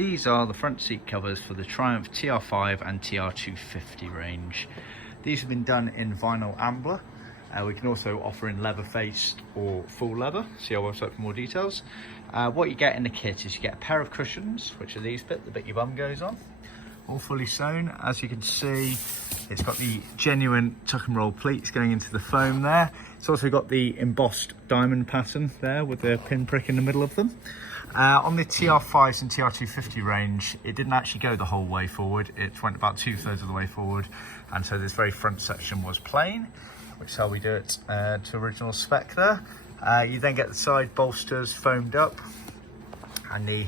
These are the front seat covers for the Triumph TR5 and TR250 range. These have been done in vinyl ambler. We can also offer in leather faced or full leather. See our website for more details. What you get in the kit is you get a pair of cushions, which are these the bit your bum goes on, all fully sewn. As you can see, it's got the genuine tuck and roll pleats going into the foam there. It's also got the embossed diamond pattern there with the pinprick in the middle of them. On the TR5s and TR250 range, it didn't actually go the whole way forward. It went about 2/3 of the way forward, and so this very front section was plain, which is how we do it to original spec there. You then get the side bolsters foamed up and the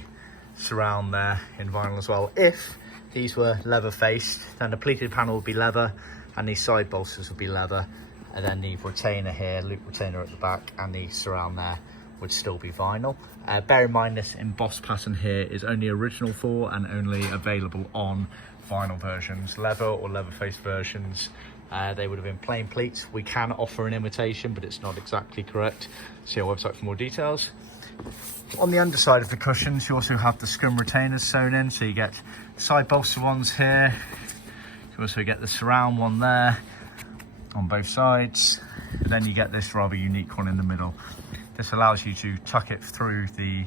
surround there in vinyl as well. If these were leather faced, then the pleated panel would be leather and these side bolsters would be leather, and then the retainer here, loop retainer at the back, and the surround there would still be vinyl. Bear in mind, this embossed pattern here is only original for and only available on vinyl versions. Leather or leather faced versions, they would have been plain pleats. We can offer an imitation, but it's not exactly correct. See our website for more details. On the underside of the cushions, you also have the scrum retainers sewn in, so you get side bolster ones here. You also get the surround one there on both sides, and then you get this rather unique one in the middle. This allows you to tuck it through the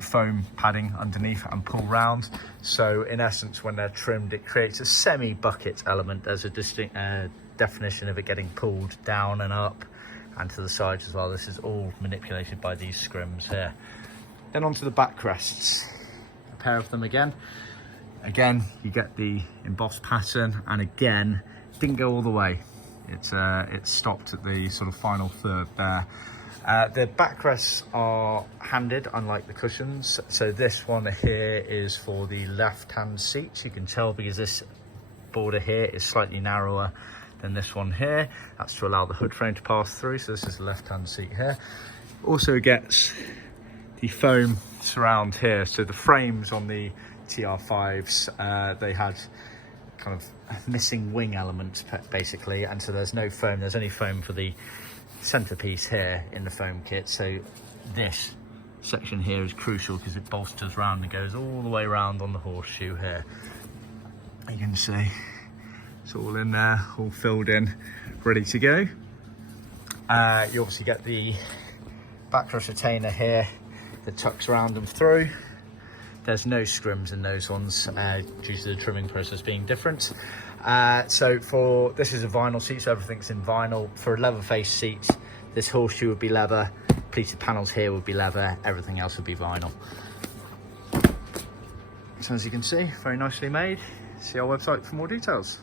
foam padding underneath and pull round. So in essence, when they're trimmed, it creates a semi-bucket element. There's a distinct definition of it getting pulled down and up and to the sides as well. This is all manipulated by these scrims here. Then onto the backrests, a pair of them again. Again, you get the embossed pattern, and again, didn't go all the way. It stopped at the sort of final third there. The backrests are handed, unlike the cushions. So this one here is for the left-hand seat. You can tell because this border here is slightly narrower than this one here. That's to allow the hood frame to pass through. So this is the left-hand seat here. Also gets the foam surround here. So the frames on the TR5s, they had kind of missing wing elements basically, and so there's no foam. There's only foam for the centerpiece here in the foam kit. So this section here is crucial because it bolsters round and goes all the way around on the horseshoe here. You can see it's all in there, all filled in, ready to go. You obviously get the backrest retainer here that tucks around and through. There's no scrims in those ones due to the trimming process being different. So this is a vinyl seat, so everything's in vinyl. For a leather faced seat, this horseshoe would be leather, pleated panels here would be leather, everything else would be vinyl. So as you can see, very nicely made. See our website for more details.